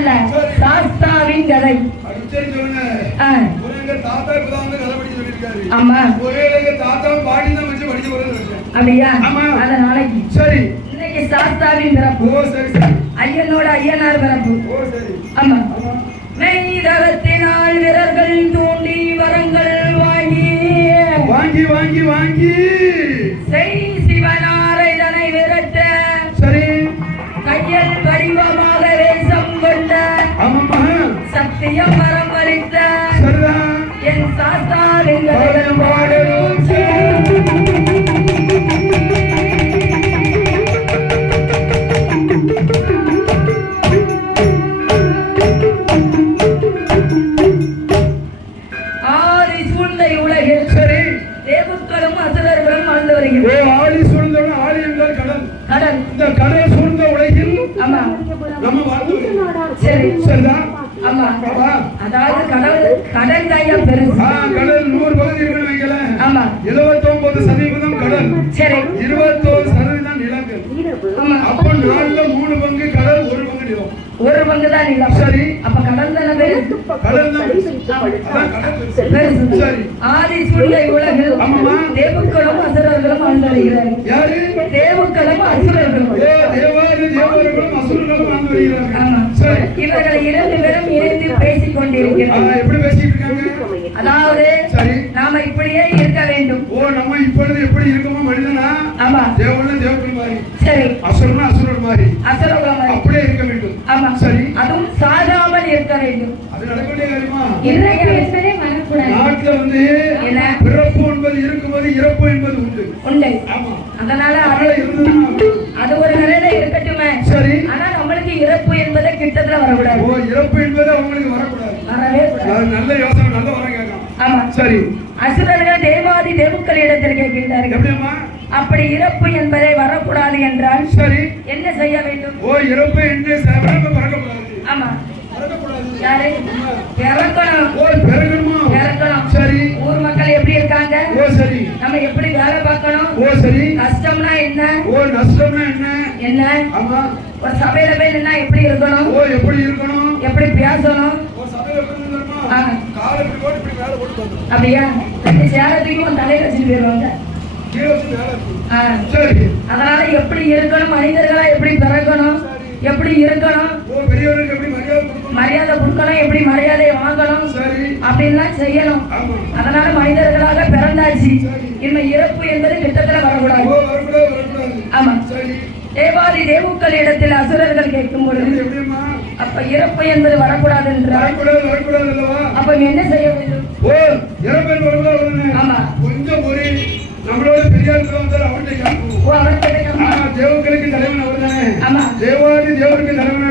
அல்ல, சாஸ்தாவின் கதை. ஆமா, அப்படியா? அத நாளைக்கு. சரி, இன்னைக்கு சாஸ்தாவின் பிறப்பு. ஐயனோட ஐயனார் பிறப்பு. ஆமா, மெய்தகத்தினால் வீரர்கள் தூண்டி வரங்கள் வாங்கி வாங்கி வாங்கி வாங்கி செய் சிவனாரை இதனை விரட்ட. சரி, கையில் வடிவமாக வேஷம் கொண்ட சத்தியம் மரம் வரித்த என் சாஸ்தாவின் கதைகள் பாடலும். அதாவது கடல் தாயா பெருசு. கடல் 100 பகுதி இருக்குன்னு வைக்கல. ஆமா, 79% கடல். சரி, 21% நிலங்கள். அப்ப 4ல 3 பங்கு கடல், 1 பங்கு நிலம். 1 பங்கு தான் நிலம். சரி, அப்ப கடல் தான பெருசு. கடல் தான் பெருசு. சரி, ஆதி சூழ்நிலை உலகில் தேவர்களும் அசுரர்களும் வாழ்ந்துகிறார்கள். யாரு? தேவர்களும் அசுரர்களும். தேவர்களும் அசுரர்களும் வாழ்ந்துகிறார்கள். ஆமா, சரி, இவர்கள் 2 பேரும் இணைந்து பேசிக் கொண்டிருக்கிறார்கள். எப்படி பேசிட்டு இருக்காங்க? அதாவது நாம இப்படியே இருக்க வேண்டும். நம்ம இப்பொழுது எப்படி இருக்கோமோ மனிதனா? ஆமா, தேவன் தேவர்கள் மாதிரி. சரி, அசுரனா அசுரர் மாதிரி. அசுரர்கள் மாதிரி அப்படியே இருக்க வேண்டும். ஆமா, சரி, அதுவும் சாகாமல் இருக்க வேண்டும். அது நடக்கக்கூடிய காரியமா? இறைக்கு என்பதே மறக்கூடாது. நாட்டுல வந்து பிறப்பு என்பது இருக்கும்போது இறப்பு என்பது உண்டு. உண்டு. ஆமா, அதனால அது ஒரு நிலையில இருக்கட்டுமே. சரி, ஆனா நம்மளுக்கு இறப்பு என்பதை கிட்டத்துல வரக்கூடாது. இறப்பு என்பது அவங்களுக்கு வரக்கூடாது. வரவே கூடாது. நல்ல யோசனை, நல்ல வரம் கேட்கணும். ஆமா, சரி, அசுரர்கள் தேவாதி தேவக்கள் இடத்தில் கேட்கின்றார்கள். எப்படிமா? அப்படி இறப்பு என்பதை வரக்கூடாது என்றால் சரி என்ன செய்ய வேண்டும்? இறப்பு என்று வரக்கூடாது. ஆமா, யாரு? பிறக்கணும். பிறக்கணும். சரி, ஊர் மக்கள் எப்படி இருக்காங்க? சரி, நம்ம எப்படி வேலை பார்க்கணும்? சரி, கஷ்டம்னா என்ன? நஷ்டம்னா என்ன? என்ன? ஆமா, ஒரு சபையில போய் நின்னா எப்படி இருக்கணும்? எப்படி இருக்கணும்? எப்படி பேசணும்? அப்படியா? சேரத்துக்கும் தலையில வச்சுட்டு போயிருவாங்க. அதனால எப்படி இருக்கணும்? மனிதர்களா எப்படி பிறக்கணும்? எப்படி இருக்கணும்? மரியாதை கொடுக்கணும், எப்படி மரியாதை வாங்கணும் அப்படின்லாம் செய்யணும். அதனால மனிதர்களாக பிறந்தாச்சு. இனிமே இறப்பு என்பது கிட்டத்துல வரக்கூடாது. ஆமா, தேவாதி தேவுக்கள் இடத்தில் அசுரர்கள் கேட்கும் பொழுது அப்ப இறப்பு என்பது வரக்கூடாது என்றால் அப்ப என்ன செய்ய வேண்டும்? ஆமா, கொஞ்சம் ஒரு நம்மளோட பெரியார் தேவர்களுக்கு தலைவன் அவர் தானே. ஆமா, தேவாதி தேவருக்கு தலைவன்.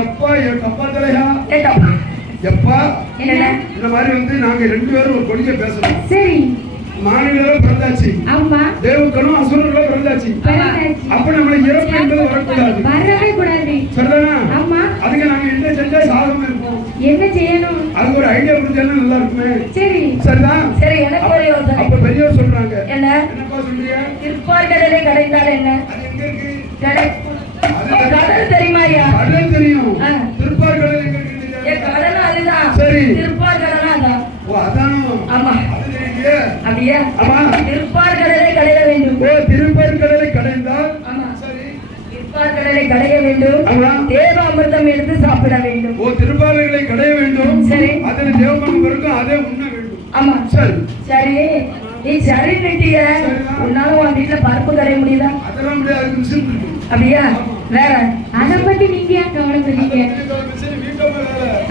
எப்பா எப்பா தலையா எப்பா இந்த மாதிரி வந்து நாங்க 2 பேரும் ஒரு கொடியை பேசணும். சரி, மாநிலம் பிறந்தாச்சு. ஆமா, தேவர்களும் அசுரர்களும் பிறந்தாச்சு. அப்ப நம்மள இறப்பு என்பது வரக்கூடாது. வரவே கூடாது. சரிதானா? ஆமா, அதுக்கு நாங்க என்ன செஞ்சா சாதகமா இருப்போம்? என்ன செய்யணும்? அது ஒரு ஐடியா கொடுத்தா நல்லா இருக்குமே. சரி, சரிதான். சரி, எனக்கு ஒரு யோசனை. அப்ப பெரியவர் சொல்றாங்க. என்ன? என்னப்பா சொல்றீங்க? திருப்பார்கடலை கடைந்தால் என்ன? அது எங்க இருக்கு? கடல் தெரியுமாயா? கடல் தெரியும். திருப்பார்கடல் எங்க இருக்கு? கடல் அதுதான். சரி, திருப்பார்கடல் அதான். அதானோ? ஆமா, அப்படியே. ஆமா, திருப்பார்கடலை கடைய வேண்டும். திருப்பார்கடலை கடைந்தால் ஆமா, சரி, திருப்பார்கடலை கடைய வேண்டும். தேவ அமிர்தம் எடுத்து சாப்பிட வேண்டும். திருப்பார்கடலை கடைய வேண்டும். சரி, அதில் தேவமனம் இருக்கும், அதை உண்ண வேண்டும். ஆமா, சரி. சரி, நீ சரி நட்டிய உன்னால உன் வீட்டுல பருப்பு கடைய முடியுதா? அதெல்லாம் முடியாது. அப்படியா? வேற அதை பத்தி நீங்க ஏன் கவலைப்படுறீங்க?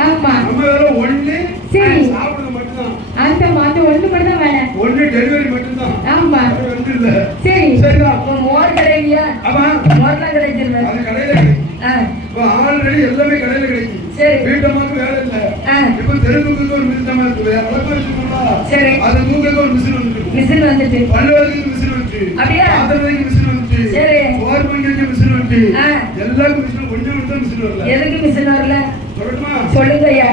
ஆமா, நம்ம வேற ஒண்ணு. சரி, சாப்பிடுறது மட்டும்தான். அந்த மாதிரி ஒண்ணு மட்டும் தான் வேலை. ஒண்ணு டெலிவரி மட்டும் தான். ஆமா, ஒண்ணு இல்ல. சரி, சரிடா. மோர் கடையியா? ஆமா, மோர்லாம் கிடைக்குது. அது கடையில கிடைக்கும். இப்போ ஆல்ரெடி எல்லாமே கடையில கிடைக்கும். சரி, வீட்டம்மாக்கு வேலை இல்ல. இப்போ தெருவுக்கு ஒரு மிஷின் இருக்கு. வளர்ப்பு வச்சுக்கோங்களா? சரி, அது தூக்கக்கு ஒரு மிஷின் வந்துருக்கு. மிஷின் வந்துட்டு பல்லுவலிக்கு மிஷின் வந்துட்டு. அப்படியே ஆதரவுக்கு மிஷின் வந்துட்டு. சரி, ஓர் பங்குக்கு மிஷின் வந்துட்டு. எல்லாருக்கும் மிஷின் கொஞ்சம் தான் மிஷின் வரல. எதுக்கு மிஷின் வரல? சொல்லுங்க ஐயா.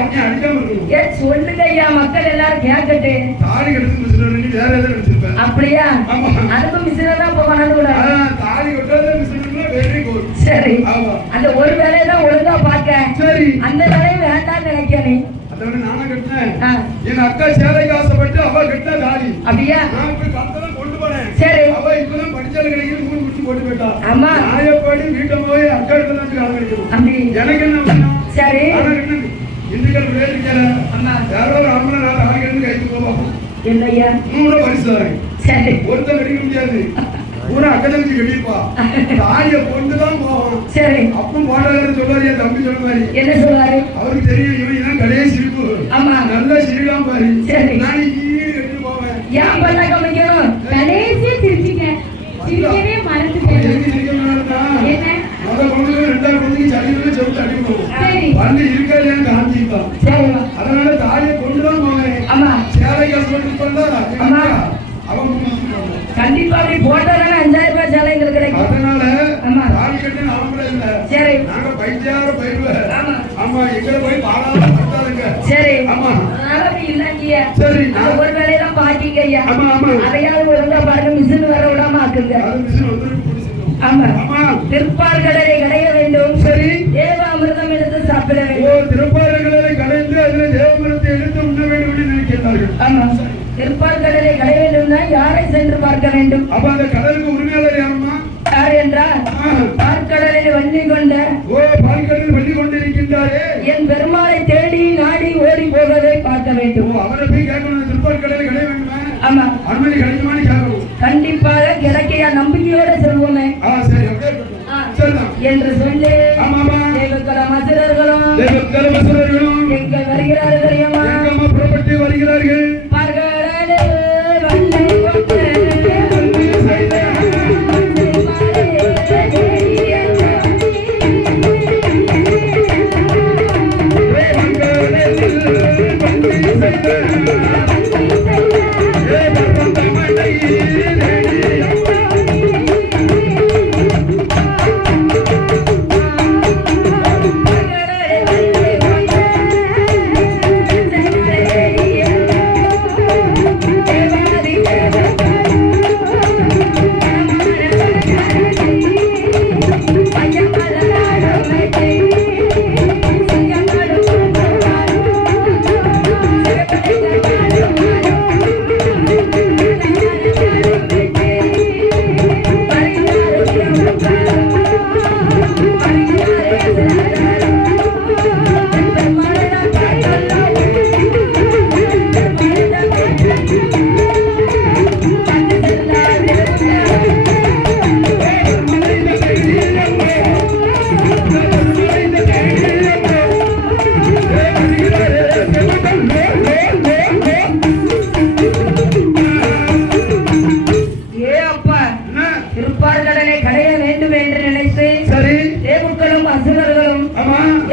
சொல்லுங்க ஐயா, மக்கள் எல்லாரும் கேட்கட்டு. தாலி கட்டுறது மிஷின் வரல, வேற ஏதாவது நினைச்சிருப்பேன். அப்படியா? அதுக்கு மிஷின் தான் போகணும் கூட. தாலி கட்டுறது மிஷின். Very good. சரி, அந்த ஒரு வேலையை தான் ஒழுங்கா பார்க்க. சரி அந்த வேலையை வேண்டாம்னு நினைக்கிறேன். அதோட நானும் கட்டினேன். என் அக்கா சேலைக்கு ஆசைப்பட்டு அவ கட்டின தாலி. அப்படியா? நான் போய் கட்டலாம் கொண்டு போனேன். சரி. அவ இப்பதான் படிச்சாலும் கிடைக்குது 3 முடிச்சு போட்டு போயிட்டா. ஆமா. நாயப்பாடி வீட்டை போய் அக்கா இடத்துல வந்து காலம் கிடைக்கும். அப்படி எனக்கு என்ன வேணும்? சரி. இந்துக்கள் விளையாடுற யாரோ ஒரு அம்மனை நாள் ஆள் கிடந்து கைக்கு போவோம். இல்லையா? 100 பரிசு தரேன். சரி. ஒருத்தர் கடிக்க முடியாது. பூரா அக்கா தங்கச்சி கட்டிப்பா. தாலியை கொண்டுதான் போவான். சரி. அப்பவும் போட்டாரு சொல்லுவாரு, என் தம்பி சொன்ன மாதிரி. என்ன சொல்லுவாரு? அவருக்கு தெரியும் இவன் ஏன் கடையே சிரிப்பு. ஆமா. நல்லா சிரிக்கலாம் பாரு. சரி. நான் கட்டிட்டு போவேன். ஏன் பண்ண கமிக்கணும்? கடைசி சிரிச்சிங்க. சிரிக்கவே மறந்துட்டேன். எதுக்கு சிரிக்கணும்னா என்ன? முதல் குழந்தைக்கு 2வது குழந்தைக்கு சளியில செவுத்து அடிக்கணும். சரி. வந்து இருக்கா இல்லையா காஞ்சிப்பான். சரி. அதனால தாலியை கொண்டுதான் போவேன். ஆமா. சேலை காசு பண்ணா ஆமா. அவன் கண்டிப்பா அப்படி போட்டாதானே 5000 ரூபாய் சேலைங்களுக்கு கிடைக்கும். அதனால ஆமா. தாலி கட்டி அவங்கள இல்ல. சரி. நாங்க பைத்தியார பயிர்வேன். ஆமா. ஆமா, எங்களை போய் பாடாத பட்டாருங்க. சரி. ஆமா. அதனால அப்படி இல்லைங்கய்யா. சரி. அந்த ஒரு வேலையெல்லாம் பாக்கிங்க ஐயா. ஆமா ஆமா. அதையாவது ஒழுங்கா பாருங்க, மிஷின் வர விடாம ஆக்குங்க. அது மிஷின் வந்து பிடிச்சிடும். ஆமா. ஆமா. திருப்பார்கடலை கடைய வேண்டும். சரி. தேவாமிர்தம் எடுத்து சாப்பிட ஓ, வேண்டும். திருப்பார்கடலை கடைந்து அதில் தேவமிரத்தை எடுத்து உண்ண வேண்டும் என்று நினைக்கிறார்கள். ஆமா. திருப்பார்கடலை கடைய வேண்டும்னா யாரை சென்று பார்க்க வேண்டும்? அப்ப அந்த கடலுக்கு உரிமையாளர் யாருமா? யார் என்றால் பார்க்கடலில் வண்டி கொண்ட பால்கடலில் வண்டி கொண்டிருக்கின்றாரே என் பெருமாளை தேடி நாடி ஓடி போவதை பார்க்க வேண்டும். அவரை போய் கேட்கணும், திருப்பார்கடலை கடைய வேண்டுமா? ஆமா. அனுமதி கிடைக்குமான்னு கேட்கணும். கண்டிப்பாக கிடைக்கையா, நம்பிக்கையோட சொல்லுவோமே. சரி, அப்படியே இருக்கட்டும். சரிதான் என்று சொல்லி ஆமாமா தேவக்கலம் அசுரர்களும் எங்க வருகிறார்கள் தெரியுமா? எங்கம்மா புறப்பட்டு வருகிறார்கள்? பார்க்கடலே வண்டி கொண்ட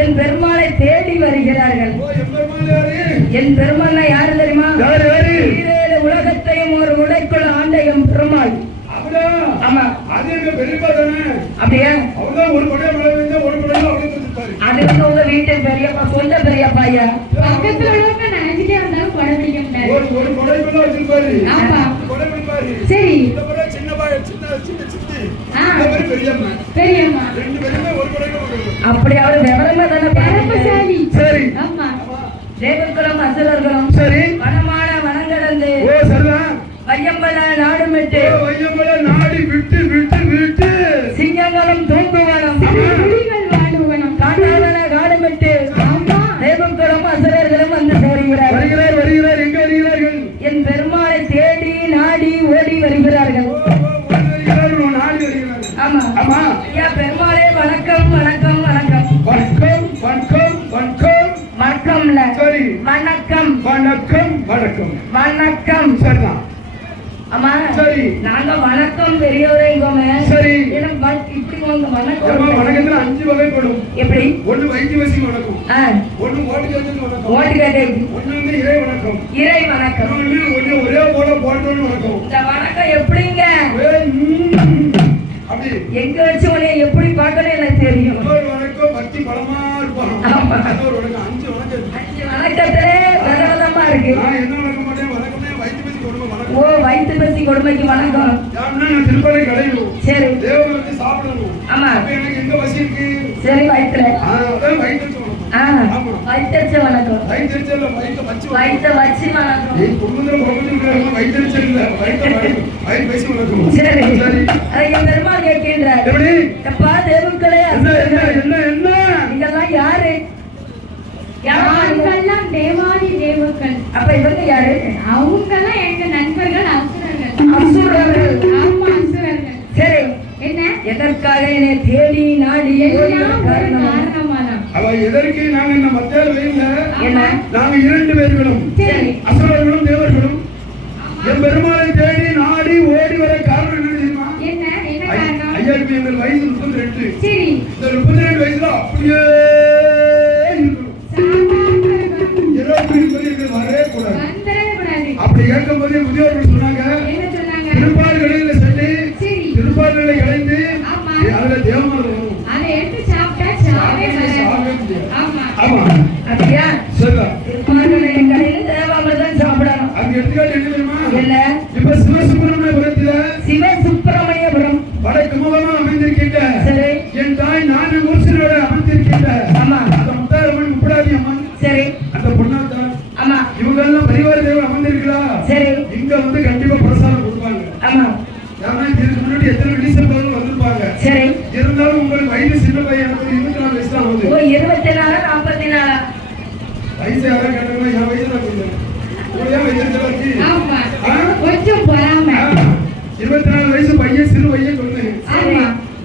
என் பெருமாளை தேடி வருகிறார்கள். என் பெருமாள் யாரு தெரியுமா? உலகத்தையும் ஒரு உடைக்குள் ஆண்ட என் பெருமாள். ஆமா. அப்படியே அது வந்து உங்க வீட்டு பெரியப்பா, சொந்த பெரியப்பா ஐயா. பக்கத்துல உள்ளவங்க நினைச்சிட்டே இருந்தாலும் கொடை பிடிக்க முடியாது. ஆமா. சரி. பெரியம்மா. அப்படி அவரு விவரமா தானே பரமசாலி. சரி. ஆமா. தேவர்களும் அசுரர்களும் சரி வனமான வனங்கடந்து வையம்பல நாடு விட்டு நாடி விட்டு விட்டு விட்டு சிங்கங்களும் தூங்குவனம் புலிகள் வாழுவனம் காட்டாளன காடு விட்டு தேவர்களும் அசுரர்களும் வந்து வருகிறார். எங்க வருகிறார்கள்? என் பெருமாளை தேடி நாடி ஓடி வருகிறார்கள். ஆமா ஆமா. ஐயா பெருமாளே வணக்கம் வணக்கம் வணக்கம் வணக்கம் வணக்கம் வணக்கம் வணக்கம்ல. சரி. வணக்கம் வணக்கம் வணக்கம் வணக்கம். சரிதான். ஆமா. சரி. நாங்க வணக்கம் பெரியவரேங்கோமே. சரி. இப்படி உங்க வணக்கம் வணக்கத்துல 5 வகைப்படும். எப்படி? ஒண்ணு வைத்தியவசி வணக்கம், ஒண்ணு ஓட்டுக்கு வணக்கம், ஒண்ணு வந்து இறை வணக்கம், இறை வணக்கம், ஒண்ணு ஒரே போல போட்டோன்னு வணக்கம். இந்த வணக்கம் எப்படிங்க? அப்படி எங்க வச்சு உன்னை எப்படி பார்க்கணும் எனக்கு தெரியும். ஒரு வணக்கம் பக்தி பலமா இருப்பாங்க. ஆமா. ஒரு வணக்கம் 5 வணக்கம். 5 வணக்கத்திலே விதவிதமா இருக்கு. நான் என்ன வணக்கம் பண்ணேன்? வணக்கமே வைத்தியவசி கொடுமை வணக்கம். ஓ, வைத்தியவசி கொடுமைக்கு வணக்கம். யாருன்னா நான் திருப்பதி கடையிலும் சரி தேவனுக்கு சாப்பிடணும். ஆமா. அப்ப எனக்கு எங்க வசி இருக்கு? சரி வயிற்றுல. அதான் வயிற்று வணக்கம். வைத்தறிச்ச வணக்கம். வயிற்றுச்சல் வயிற்று வச்சு வயிற்ற வச்சு வணக்கம். நீ குடும்பத்துல குழந்தைங்க வயிற்றுச்சல் இல்ல வயிற்று பேசி வணக்கம். சரி சரி என் பெருமாள் கேட்கின்றார். எப்படி எப்பா தேவர்களே என்ன என்ன என்ன என்ன நீங்கெல்லாம் யாரு? யாரு? அவங்கெல்லாம் தேவாதி தேவர்கள். அப்ப இவங்க யாரு? அவங்கெல்லாம் எங்க நண்பர்கள் அசுரர்கள். அசுரர்கள். ஆமா அசுரர்கள். சரி என்ன எதற்காக என்னை தேடி நாடி எல்லாம் ஒரு காரணம்? காரணமாதான். அவ எதற்கு நாங்க இந்த மத்திய வெயில்ல என்ன? நாங்க 2 பேர்களும் சரி அசுரர்களும் தேவர்களும் என் பெருமாளை தேடி நாடி ஓடி வர காரணம் என்ன தெரியுமா? என்ன என்ன காரணம்? ஐயா இப்ப எங்கள் வயசு 32. சரி இந்த 32 வயசுல அப்படியே இருக்கணும். சாதாரண இருக்கணும். இறப்பு என்பது எங்களுக்கு வரவே கூடாது. வந்துடவே கூடாது. அப்படி கேட்கும்போது முதியோர்கள் சொன்னாங்க, என்ன சொன்னாங்க? திருப்பார்களில் சென்று சரி திருப்பார்களை கலைந்து ஆமா அதுல தேவமானது வரும். அதை எடுத்து சாப்பிட்டா சாவே வராது. சாகவே முடியாது. ஆமா ஆமா அப்படியா? சரிதான். திருப்பார்களின் கடையில் தேவாமிர்தம் சாப்பிடணும். அதுக்கு எடுத்துக்காட்டு என்ன தெரியுமா? என்ன? இப்ப சிவசுப்பிரமணியபுரத்துல சிவசுப்பிரமணியபுரம். வடக்கு முகமா அமைந்திருக்கின்ற சரி என் தாய் 4 ஊர்சனோட அமைந்திருக்கின்ற ஆமா அந்த முத்தாரம்மன் முப்படாதி அம்மன் சரி அந்த பொண்ணாத்தான் ஆமா இவங்க எல்லாம் பரிவார தேவன் அமர்ந்திருக்கிறா. சரி இங்க வந்து கண்டிப்பா பிரசாதம் கொடுப்பாங்க. ஆமா ஏன்னா இதுக்கு முன்னாடி எத்தனை வெளிசல் பதில் வந்திருப்பாங்க. சரி இருந்தாலும் உங்களுக்கு வயது சின்ன பையன் எனக்கு 24 வயசு தான் ஆகுது. ஓ 24 44 வயசு யாரும் கேட்டாங்களா? என் வயசு தான் சொல்லுங்க. உங்களுக்கு ஏன் வயசு இருக்கு? ஆமா ஆ? கொஞ்சம் பொறாம. 24 வயசு பையன் சிறு பையன் சொல்லுங்க. சரி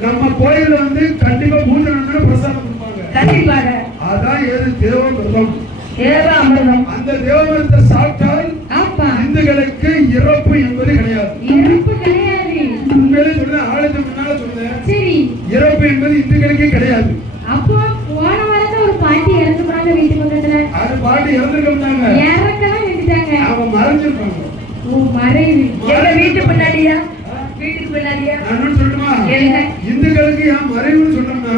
நம்ம கோயில்ல வந்து கண்டிப்பா பூஜை நடந்தா பிரசாதம் கொடுப்பாங்க. கண்டிப்பாக அதான் ஏது தேவமிர்தம். தேவாமிர்தம். அந்த தேவமிர்தத்தை சாப்பிட்டால் ஆமா இந்துக்களுக்கு இறப்பு என்பது கிடையாது. இறப்பு கிடையாது. உண்மையிலே சொல்றேன், ஆளுக்கு முன்னால சொல்றேன், சரி இறப்பு என்பது இந்துக்களுக்கே கிடையாது. அப்போ போன வாரத்துல ஒரு பாட்டி இறந்து போனாங்க வீட்டு பக்கத்துல. அது பாட்டு இறந்துருக்க மாட்டாங்க, இறக்கலாம் நின்றுட்டாங்க. அவங்க மறைஞ்சிருப்பாங்க. ஓ மறைவு. எங்க வீட்டு பின்னாடியா? வீட்டுக்கு பின்னாடியா? நான் என்ன சொல்லட்டுமா? என்ன? இந்துக்களுக்கு ஏன் மறைவுன்னு சொன்னோம்னா,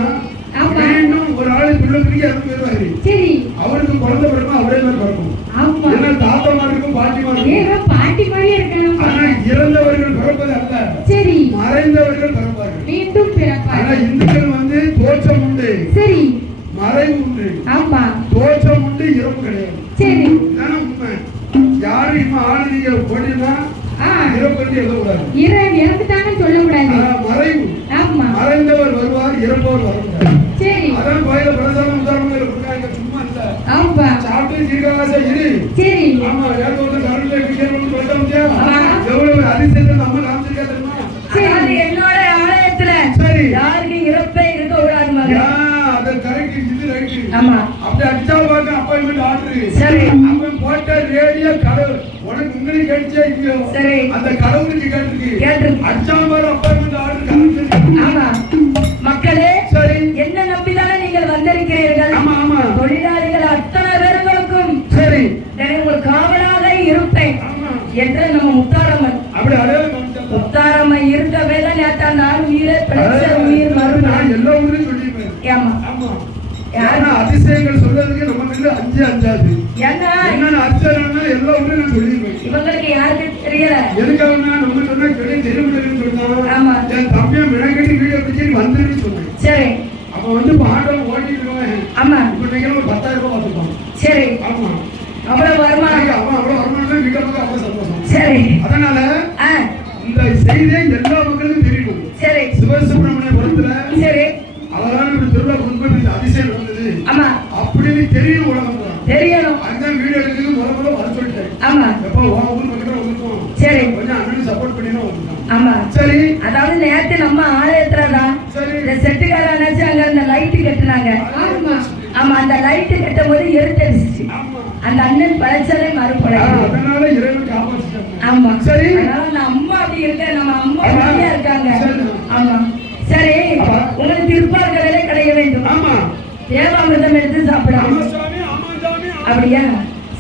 ஆமா. மீண்டும் ஒரு ஆளு பிள்ளைக்கு இறந்து போயிருவாரு. சரி அவருக்கு குழந்தை பிறக்கும், அவரே மாதிரி பிறக்கும். ஆமா ஏன்னா தாத்தமா இருக்கும், பாட்டிமா இருக்கும். ஏதோ பாட்டி மாதிரியே இருக்கலாம். ஆனா இறந்தவர்கள் பிறப்பது அல்ல, சரி மறைந்தவர்கள் பிறப்பார்கள். மீண்டும் ஆனா பிறப்பார். இந்துக்கள் வந்து தோற்றம் உண்டு, சரி மறைவு உண்டு. ஆமா தோற்றம் உண்டு, இறப்பு கிடையாது. சரி இதான உண்மை. யாரும் இப்ப ஆளு நீங்க போனீங்கன்னா இறப்பு எழுதக்கூடாது. இறந்துட்டாங்கன்னு சொல்லக்கூடாது. மறைவு. ஆமா மறைந்தவர் வருவார், இறப்பவர் வரக்கூடாது. சரி அதான் கோயில பிரசாதம் உதாரணம் கொடுக்காங்க, சும்மா இல்ல. ஆமா சாப்பிட்டு சீர்காசா இரு. சரி ஆமா ஏதோ கருணை விஜயம் சொல்ல முடியா? ஆமா. எவ்வளவு அதிசயத்தை நம்ம காமிச்சிருக்கா தெரியுமா? அதாவது என்னோட ஆலயத்துல சரி. யாருக்கு இறப்பே இருக்க கூடாது மகன். அது கரெக்ட், இது ரைட். ஆமா அப்படி அடிச்சா பார்க்க அப்பாயின்மெண்ட் ஆர்டர். சரி அவன் போட்ட ரேடியோ கடவுள் உனக்கு உங்களுக்கு கேட்டுச்சே இல்லையோ? சரி. அந்த கடவுளுக்கு கேட்டிருக்கு. கேட்டிருக்கு. அடிச்சா பாரு அப்பாயின்மெண்ட் ஆர்டர் கரெக்ட். ஆமா மக்களே சரி. என்ன நம்பிதானே நீங்கள் வந்திருக்கிறீர்கள். ஆமா ஆமா தொழிலாளிகள் அத்தனை பேர்களுக்கும் சரி. நான் உங்கள் காவலாக இருப்பேன் ஆமா என்று நம்ம முத்தாரம்மன் அப்படி அடையாளம் காமிச்சா முத்தாரம்மன் இருக்கவே தான் நேத்தா நான் உயிரை பிழைச்ச உயிர் நான் மறுநாள். எல்லா ஊரையும் சொல்லிருப்பேன். ஆமா ஆமா. ஏன்னா அதிசயங்கள் சொல்றதுக்கு நமக்கு வந்து அஞ்சாது. ஏன்னா என்னென்ன அதிசயம்னா எல்லா ஊரையும் நான் சொல்லிருப்பேன். இவங்களுக்கு யாருக்கு தெரியல. எதுக்காகனா நம்ம சொன்னா தெரியும்னு சொன்னா ஆமா. என் தம்பியை மெனக்கட்டி வீடியோ பிடிச்சி வந்துருன்னு சொன்னேன். சரி அப்ப வந்து பாடம் ஓட்டிடுவேன். ஆமா இப்ப நீங்க ஒரு 10,000 ரூபாய் பார்த்துப்பான். சரி ஆமா. அவ்வளவு வருமானம். அவன் அவ்வளவு வருமானம் வீட்டை பார்க்க அவ்வளவு சந்தோஷம். சரி அதனால ஆ இந்த செய்தியை எல்லா மக்களுக்கும் தெரியணும். சரி சிவசுப்பிரமணியபுரத்துல சரி அழகான ஒரு திருவிழா குடும்பம் இந்த அதிசயம் நடந்தது ஆமா அப்படின்னு தெரியும் உலகம் தான். தெரியணும். அதுதான் வீடியோ எடுக்கிறது முதல்ல வர சொல்லிட்டேன். ஆமா எப்போ உன் ஊர் பக்கத்துல வந்துருக்கோம், சரி கொஞ்சம் அண்ணன் சப்போர்ட் பண்ணினா வந்துட்டோம். ஆமா சரி அதாவது நேத்து நம்ம ஆலயத்துலதான் சரி. இந்த செட்டுக்கார அண்ணாச்சி அங்க அந்த லைட்டு கட்டுனாங்க. ஆமா ஆமா அந்த லைட்டு கட்டும் போது எரித்தடிச்சு ஆமா. அந்த அண்ணன் பழச்சலை மறுபடை. அதனால இறைவன் காப்பாற்றிட்டாங்க. ஆமா சரி. அதனால அந்த அம்மா அப்படி இருக்க நம்ம அம்மா ஆமா. அப்படியே இருக்காங்க. சரி. ஆமா சரி ஆமா. உங்களுக்கு திருப்பார்களை கிடைக்க வேண்டும். ஆமா. தேவாமிர்தம் எடுத்து சாப்பிடணும். ஆமா சாமி, ஆமா சாமி. அப்படியா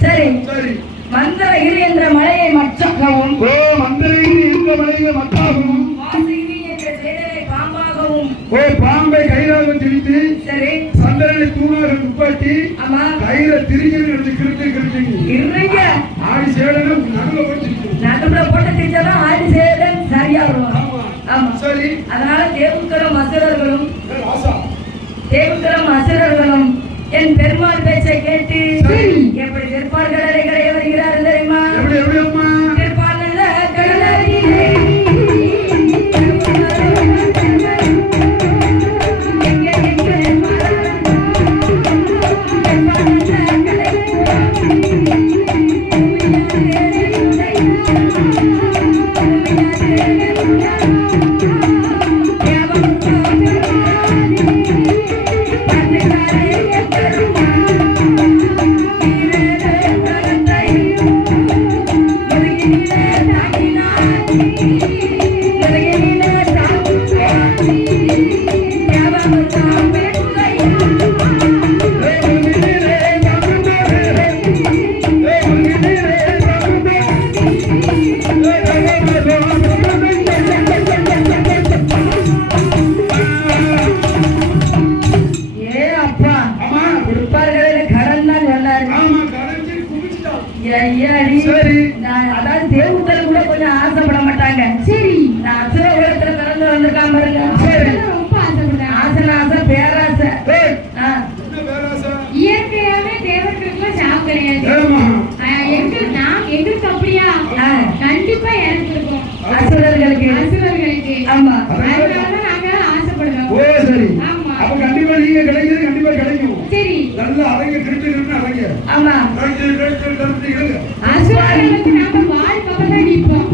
சரி சரி. மந்திரகிரி என்ற மலையை மற்றகவும் ஓ மந்திரகிரி என்ற மலையை மத்தாகவும் வாசுகிரி என்ற சேடலை பாம்பாகவும் ஓ பாம்பை கையிலாக திரித்து சரி சந்திரனை தூணாக உட்பாட்டி ஆமா கையில திருச்சி எடுத்து கிருட்டு இருங்க ஆடி சேடனை நடுவில் போட்டு நடுவுல போட்டு திட்டதான் ஆடி சேடன் சரியா வரும். ஆமா. ஆமா சரி. அதனால தேவுக்களும் அசுரர்களும் ராசா தேவுக்களும் அசுரர்களும் என் பெருமாள் பேச்சை கேட்டு சரி. அதாவது தேவர்கள் கூட கொஞ்சம் ஆசைப்பட மாட்டாங்க. சரி. இந்த அசுர உலகத்துல பிறந்து வந்திருக்கான் பாருங்க. சரி. அதெல்லாம் ரொம்ப ஆசைப்படுறேன். ஆசை பேராசை. ஏய், ஆ, என்ன பேராசை? இயற்கையாவே தேவர்களுக்குலாம் சாவு கிடையாது. ஏம்மா? எங்களுக்கு அப்படியா? ஆ. கண்டிப்பா இறந்துருக்கோம் அசுரர்களுக்கு. அசுரர்களுக்கு. ஆமா. அதனாலதான் நாங்க ஆசைப்படுறோம். ஓ சரி. ஆமா. அப்ப கண்டிப்பா நீங்க கிடைக்கிறது கண்டிப்பா கிடைக்கும். சரி. நல்லா அடங்க கிட்டு அடங்க. ஆமா. இழுங்க. அசுரர்களுக்கு நாங்க வால் பக்கத்துல நிற்போம்.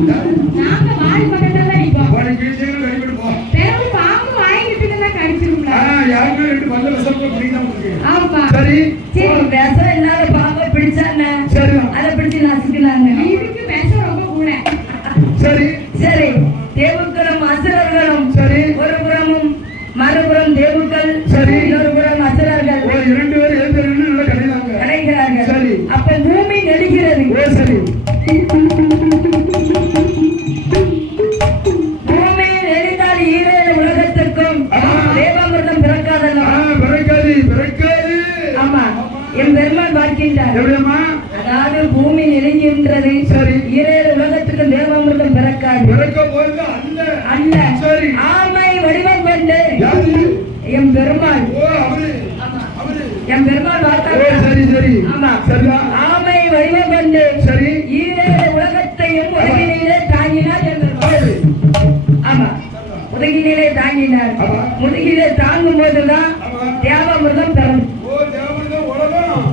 நாங்க வால் பக்கத்துல தான் நிற்போம். வாடி கிழிச்சேன்னு கடிபட்டு போ. பிறகு பாம்பு வாங்கிட்டு இருந்தா கடிச்சிரும்ல. யாருமே ரெண்டு பல்ல விசப்ப பிடிக்காம இருக்கு. ஆமா. சரி. சரி, விஷம் இல்லாத பாம்பை பிடிச்சானே, சரிதான். அதை பிடிச்சு நசுக்கலாங்க. இதுக்கு விஷம் ரொம்ப கூட. சரி. சரி, தேவர்களும் அசுரர்களும் சரி. ஒரு புறமும் மறுபுறம் தேவர்கள், சரி. இன்னொரு புறம் அசுரர்கள் ஓ, இரண்டு பேரும் எழுந்திருந்து நல்லா கிடையாங்க. கிடைக்கிறார்கள். சரி. அப்ப பூமி நெடுகிறது. ஓ சரி. பூமி நெறிந்தால் ஈரேழு உலகத்திற்கும் ஆமா. தேவாமிர்தம் பிறக்காதல்லவா? பிறக்காது பிறக்காது. ஆமா, என் பெருமாள் பார்க்கின்றார். எப்படியம்மா? அதாவது பூமி நெருங்கின்றது. சரி. ஈரேழு உலகத்துக்கு தேவாமிர்தம் பிறக்காது. பிறக்க போறது அல்ல. அல்ல. சரி. ஆமை வடிவம் கொண்டு யாரு? என் பெருமாள். ஓ அவரு. ஆமா. அவரு. என் பெருமாள் ஓ பார்த்தாங்க. சரி சரி. ஆமா. சரிதான். ஆமை வடிவம் கொண்டு சரி. ஈரேழு உலகத்தையும் உலகினிலே தாங்கினார் என் பெருமாள். ஆமா, முதுகிலே தாங்கினார். ஆமா. முதுகிலே தாங்கும் போதுதான் ஆமா. தேவாமிர்தம் பெறும். ஓ தேவனுக்கு உலகம்.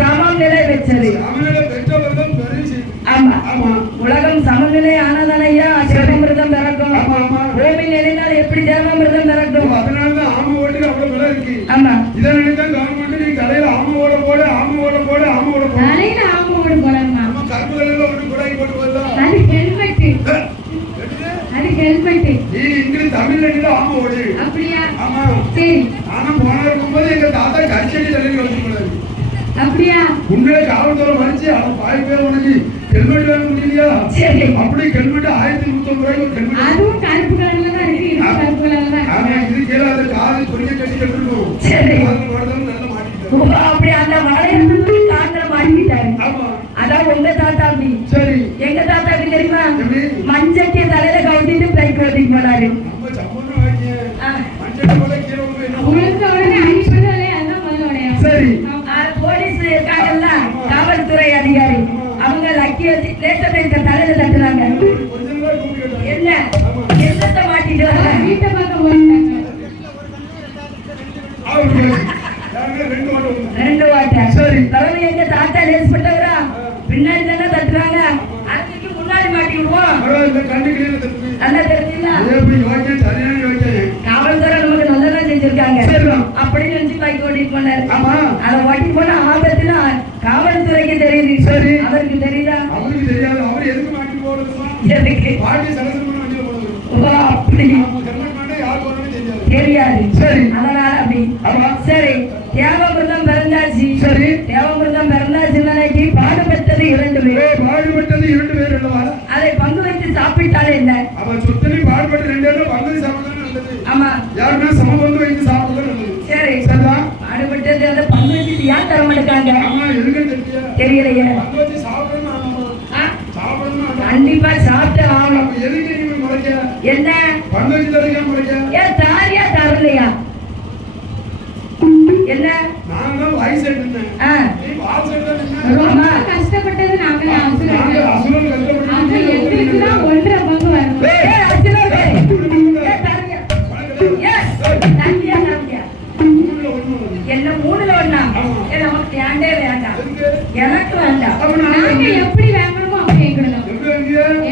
சமம் நிலை பெற்றது. அவனோட பெற்றவர்கள் பெருசு. ஆமா. ஆமா. உலகம் சமநிலை ஆனதனையா தேவாமிர்தம் பிறக்கும். ஆமா, ஆமா. பூமி நிலைனால் எப்படி தேவாமிர்தம் ஓ, பிறக்கும்? அதனாலதான் ஆமை ஓட்டுக்கு அவ்வளவு விலை இருக்கு. ஆமா. இதை நினைத்தான் கவர்மெண்ட் நீ கடையில ஆமை ஓட போடு ஆமை ஓட போடு ஆமை ஓட போடு. தலையில ஆமோடு போலமா. நம்ம கருப்பு கடையில ஒன்று குடாய் போட்டு போடலாம். அது ஹெல்மெட். அது ஹெல்மெட். நீ இங்கிலீஷ் தமிழ்ல நீ ஆமை ஓடு. அப்படியா? ஆமா. சரி. ஆனா போன இருக்கும்போது எங்க தாத்தா கரிச்சடி தலையில வச்சு போடாது. அப்படியா? உண்மையிலே காவல்துறை மறிச்சு அவன் பாய் பேர் உனக்கு ஹெல்மெட் வாங்க முடியலையா? சரி. அப்படி ஹெல்மெட் 1150 ரூபாய்க்கு ஒரு ஹெல்மெட். அதுவும் கருப்பு கலர்ல தான் இருக்கு. இது கருப்பு கலர்ல தான் ஆமா, இருக்கு. இது கீழே அந்த காது பொறிய கட்டி கட்டிருக்கும். சரி. காதுல மாட்டதாலும் நல்லா மாட்டிக்கிட்டாரு. ஓ, அப்படி அந்த வளையத்துக்கு காத்துல மாட்டிக்கிட்டாரு. ஆமா. அதான் உங்க தாத்தா அப்படி. சரி. எங்க தாத்தாக்கு தெரியுமா? எப்படி? மஞ்சட்டி தலையில கவுத்திட்டு பைக் ஓட்டிட்டு போனாரு. நம்ம சம்பூர்ண வாக்கிய ஆ. மஞ்சள் போல கீழே வந்து என்ன உளுந்த உடனே அடிப்படுது இல்லையா? அதான் முதல்ல உடையும். சரி. போலீஸ் இருக்காங்கல்ல, காவல்துறை அதிகாரி, அவங்க லக்கி வச்சு லேச பேருக்க தலையில தட்டுறாங்க. கொஞ்ச நாள் கூப்பிட்டு கேட்டாங்க. என்ன என்னத்தை மாட்டிட்டு வர? வீட்டை பார்க்க போயிட்டாங்க. அவரு யாருங்க ரெண்டு வாட்டம் வந்து. 2 வாட்டை. சரி. தலைமை எங்க தாத்தா லேஸ் பட்டவரா? பின்னாடி தானே தட்டுறாங்க, அதுக்கு முன்னாடி மாட்டி விடுவோம். பரவாயில்ல, கண்ணு கிளியில தப்பு. நல்லா தெரியுங்களா? அதே போய் யோக்கியம், சரியான யோக்கியம். காவல்துறை நமக்கு நல்லதான் செஞ்சிருக்காங்க சரிதான். அப்படின்னு நினைச்சு பைக் ஓட்டிட்டு போனாரு. ஆமா. அதை ஓட்டி போன ஆபத்துல காவல்துறைக்கு தெரியுது. சரி. அவருக்கு தெரியுதா? அவருக்கு தெரியாது. அவர் எதுக்கு மாட்டி போடுறதுமா? எதுக்கு? பாட்டி சலசல பண்ண வண்டியில போடுறது. ஓ, அப்படி ஆமா, ஹெல்மெட் மாட்டா யார் போடுறதுன்னு தெரியாது. தெரியாது. சரி. அதனால அப்படி. ஆமா. சரி, தேவமிர்தம் பிறந்தாச்சு. சரி. தேவமிர்தம் பிறந்தாச்சுன்னு பாடுபட்டது 2 ஏ, பேர். பாடுபட்டது 2 பேர் அல்லவா? அதை பங்கு வைத்து சாப்பிட்டாலே என்ன? அவன் சுத்தனையும் பாடுபட்டு 2 பேரும் பங்கு சாப்பிடுறது நல்லது. ஆமா. யாருன்னா சம பங்கு வைத்து சாப்பிடுறது நல்லது. சரி, சரிதான். பாடுபட்டது அதை பங்கு வச்சுட்டு ஏன் தர மாட்டேங்காங்க? ஆமா, எதுக்குன்னு தெரியல. தெரியலையே. பங்கு வச்சு சாப்பிடணும் ஆமாமா. ஆ? சாப்பிடணும் ஆமா. கண்டிப்பா சாப்பிட்டு ஆகணும். அப்ப எதுக்கு நீ முறைக்க? என்ன? பங்கு வச்சு தரீங்க முறைக்க? ஏன் தாரியா தரலையா? என்ன? நான் தான் வாய் சைடு இருந்தேன். ஆ. நீ வால் சைடு தான் நின்ன. ரொம்ப கஷ்டப்பட்டது நாங்களே நாங்க அசுரர்கள். அசுரன் அது கஷ்டப்பட்டு எங்களுக்கு தான் 1.5 பங்கு வரணும். ஏய், அர்ச்சனாவே. ஏன் தாரியா? ஏன் தாரியா தரலையா? என்ன 3ல 1? ஏன் நமக்கு ஏண்டே வேண்டாம். எனக்கு வேண்டாம். நாங்க எப்படி வாங்கணுமோ அப்படி எங்கணும்.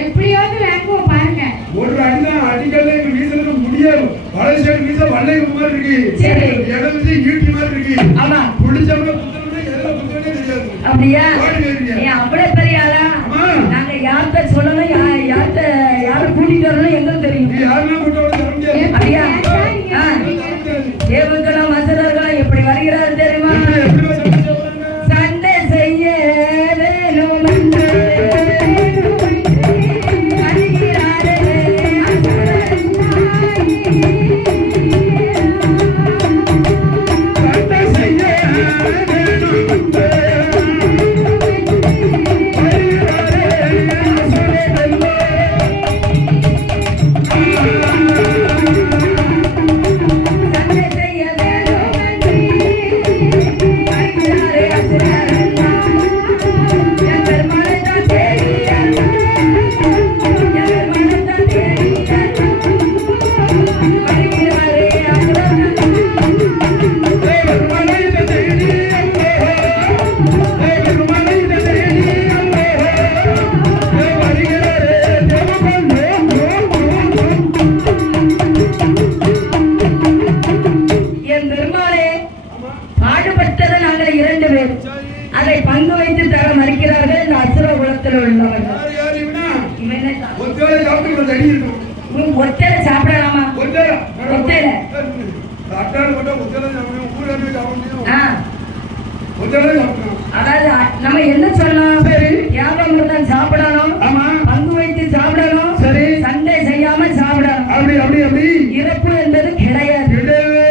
எப்படியாவது வாங்குவோம் பாருங்க. ஒரு அடிதான் அடிக்கல எங்க வீட்டுல முடியாது. வலை சைடு வீச வல்லை மாதிரி இருக்கு. சரி. இடம் வீசி ஈட்டி மாதிரி இருக்கு. ஆமா. புடிச்சவங்க குத்தணும்னா எதுல குத்தணும்னே தெரியாது. அப்படியா? ஓடி போயிருவியா? நீ அவ்வளவு பெரிய ஆளா? ஆமா. நாங்க யார்கிட்ட சொல்லணும், யாரை கூட்டிட்டு வரணும் எங்களுக்கு தெரியும். நீ யாருன்னா கூட்ட வந்து தர முடியாது. அப்படியா? ஆ. தர முடியாது. தேவர்களும் அசுரர்களும் எப்படி வருகிறார் தெரியுமா? எப்படிமா சமைச்சு சாப்பிடுறாங்க? சண்டை செய்ய வேணும் என்று அறிகிறாரே. சண்டை செய்ய வேணும் என்று அதை பங்கு வைத்து தர மறுக்கிறார்கள் இந்த அசுர குலத்தில் உள்ளவர்கள். யார் யார் இவனா? இவனே தான். ஒத்தையில சாப்பிட்டு கொஞ்சம் அடி இருக்கும். ஒத்தையில சாப்பிடலாமா? ஒத்தையில. ஒத்தையில. அட்டாள் போட்டா ஒத்தையில சாப்பிடணும். ஊராட்சி சாப்பிடணும். ஆ. ஒத்தையில சாப்பிடணும். அதாவது நம்ம என்ன சொல்லலாம்? சரி. வியாபாரம் தான் சாப்பிடணும். ஆமா. பங்கு வைத்து சாப்பிடணும். சரி. சண்டை செய்யாம சாப்பிடணும். அப்படி இறப்பு என்பது கிடையாது கிடையவே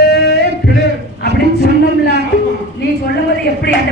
கிடையாது அப்படின்னு சொன்னோம்ல. ஆமா. நீ சொல்லும்போது எப்படி அந்த